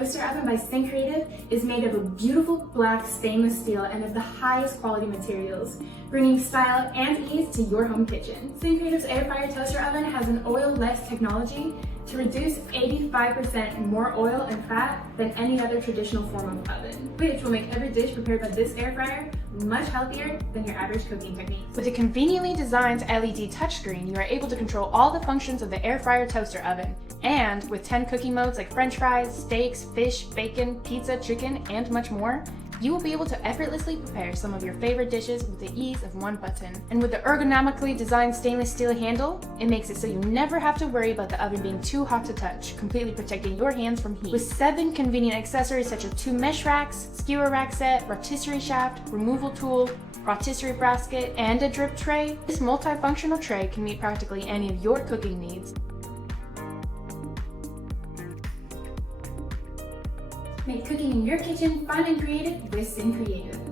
Toaster oven by Creative is made of a beautiful black stainless steel and of the highest quality materials, bringing style and ease to your home kitchen. Creative's air fryer toaster oven has an oil-less technology to reduce 85% more oil and fat than any other traditional form of oven, which will make every dish prepared by this air fryer much healthier than your average cooking technique. With a conveniently designed LED touchscreen, you are able to control all the functions of the air fryer toaster oven. And with 10 cooking modes like French fries, steaks, fish, bacon, pizza, chicken, and much more, you will be able to effortlessly prepare some of your favorite dishes with the ease of one button. And with the ergonomically designed stainless steel handle, it makes it so you never have to worry about the oven being too hot to touch, completely protecting your hands from heat. With 7 convenient accessories such as 2 mesh racks, skewer rack set, rotisserie shaft, removal tool, rotisserie basket, and a drip tray, this multifunctional tray can meet practically any of your cooking needs. Make cooking in your kitchen fun and creative with Creative.